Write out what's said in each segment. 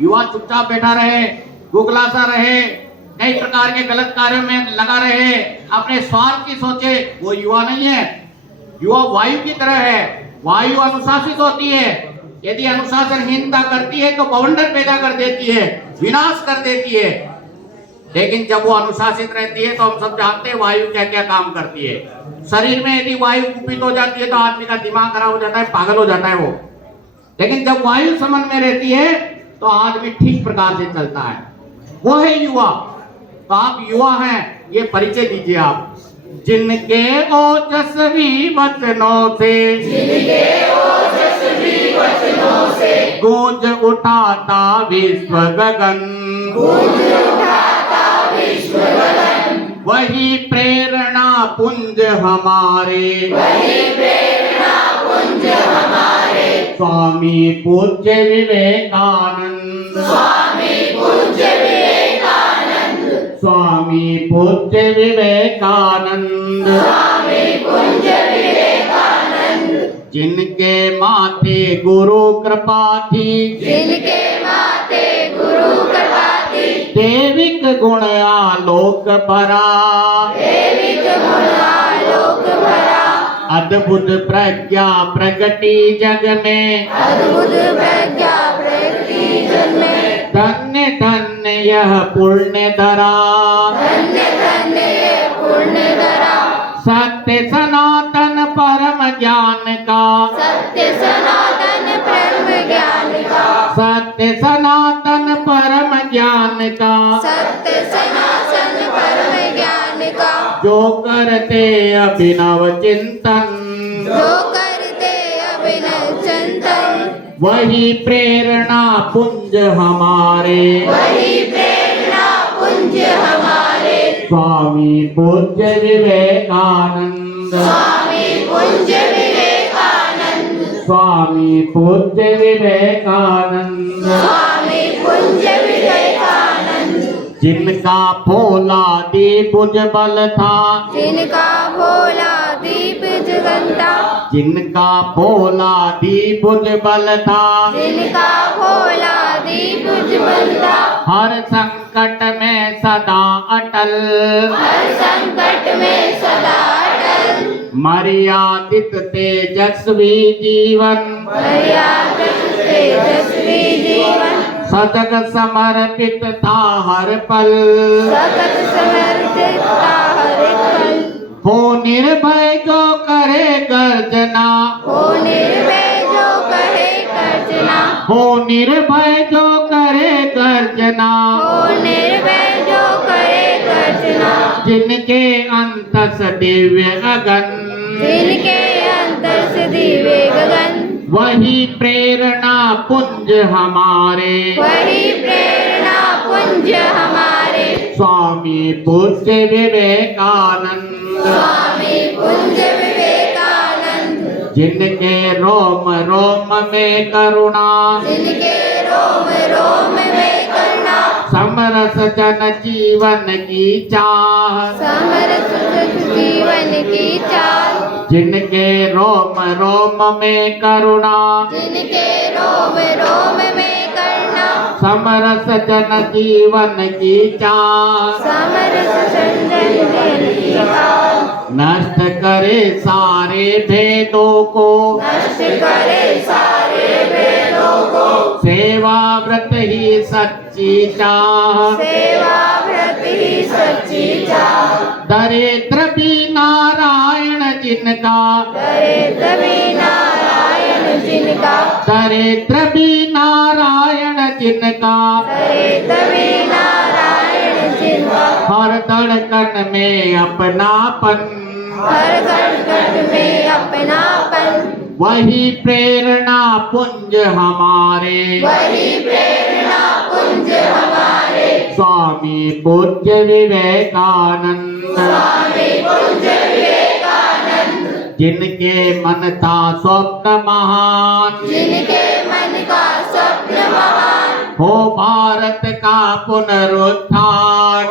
युवा चुपचाप बैठा रहे, गुगलासा रहे, कई प्रकार के गलत कार्यों में लगा रहे, अपने स्वार्थ की सोचे, वो युवा नहीं है। युवा वायु की तरह है। वायु अनुशासित होती है, यदि अनुशासनहीनता करती है तो बवंडर पैदा कर देती है, विनाश कर देती है। लेकिन जब वो अनुशासित रहती है तो हम सब जानते हैं वायु क्या क्या काम करती है। शरीर में यदि वायु कुपित हो जाती है तो आदमी का दिमाग खराब हो जाता है, पागल हो जाता है वो। लेकिन जब वायु समन में रहती है तो आदमी ठीक प्रकार से चलता है, वो है युवा। तो आप युवा हैं, ये परिचय दीजिए आप। जिनके ओजस्वी वचनों से गूंज उठाता विश्व गगन, वही प्रेरणा पुंज हमारे, स्वामी पूज्य विवेकानंद, स्वामी पूज्य विवेकानंद, जिनके माथे गुरु कृपा थी, देविक गुण आलोक भरा, अद्भुत प्रज्ञा प्रगति जग में, धन्य धन्य यह पुण्य धरा, सत्य सनातन परम ज्ञान का, सत्य सनातन परम ज्ञान का, जो करते अभिनव चिंतन, वही प्रेरणा पुंज हमारे, स्वामी पूज्य विवेकानंद, स्वामी पूज्य विवेकानंद, जिनका भोला दीप उज्ज्वल था, जिनका भोला दीप उज्ज्वल था, हर संकट में सदा अटल, मर्यादित तेजस्वी जीवन, सजग समर्पित था हर पल, हो निर्भय जो करे गर्जना, हो निर्भय जो करे गर्जना, जिनके अंतस दिव्य गगन, वही प्रेरणा पुंज हमारे, स्वामी पूज्य विवेकानंद, जिनके रोम रोम में करुणा, समरस जन जीवन की चाह, जिनके रोम रोम में करुणा, समरस जन जीवन की चाह, नष्ट करे सारे भेदों को, सेवा व्रत ही सच्ची चाह, दरिद्र भी नारायण जिनका, दरिद्र भी नारायण जिनका, हर धड़कन में अपनापन, वही प्रेरणा पुंज हमारे, स्वामी पूज्य विवेकानंद, जिनके मन था स्वप्न महान, हो भारत का पुनरुत्थान,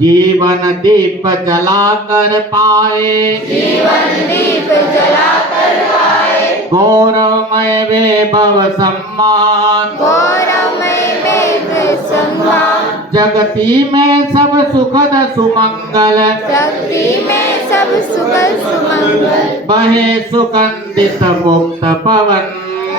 जीवन दीप जला कर पाए, गौरवमय वैभव सम्मान, गौरवमय वैभव सम्मान, जगती में सब सुखद सुमंगल, शक्ति में सब सुखद सुमंगल, बहे सुगंधित मुक्त पवन,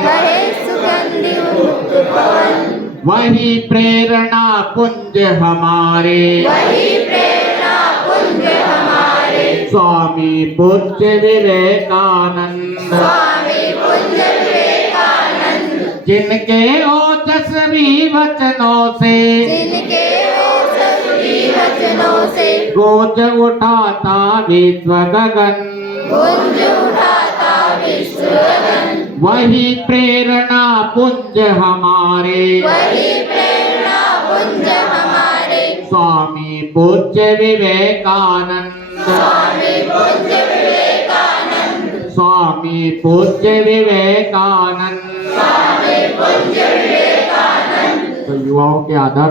बहे सुगंधि मुक्त पवन, वही प्रेरणा पुंज हमारे, वही प्रेरणा पुंज हमारे, स्वामी पूज्य विवेकानंद, स्वामी पुंज विवेकानंद, जिनके ओजस्वी वचनों से जिनके ओजस्वी वचनों से गूंज उठाता विश्व गगन, गूंज उठाता विश्व गगन, वही प्रेरणा पुंज हमारे, वही प्रेरणा पुंज हमारे, स्वामी पूज्य विवेकानंद, स्वामी पुंज विवेकानंद, स्वामी पूज्य विवेकानंद। स्वामी पुंज विवेकानंद। तो युवाओं के आदर्श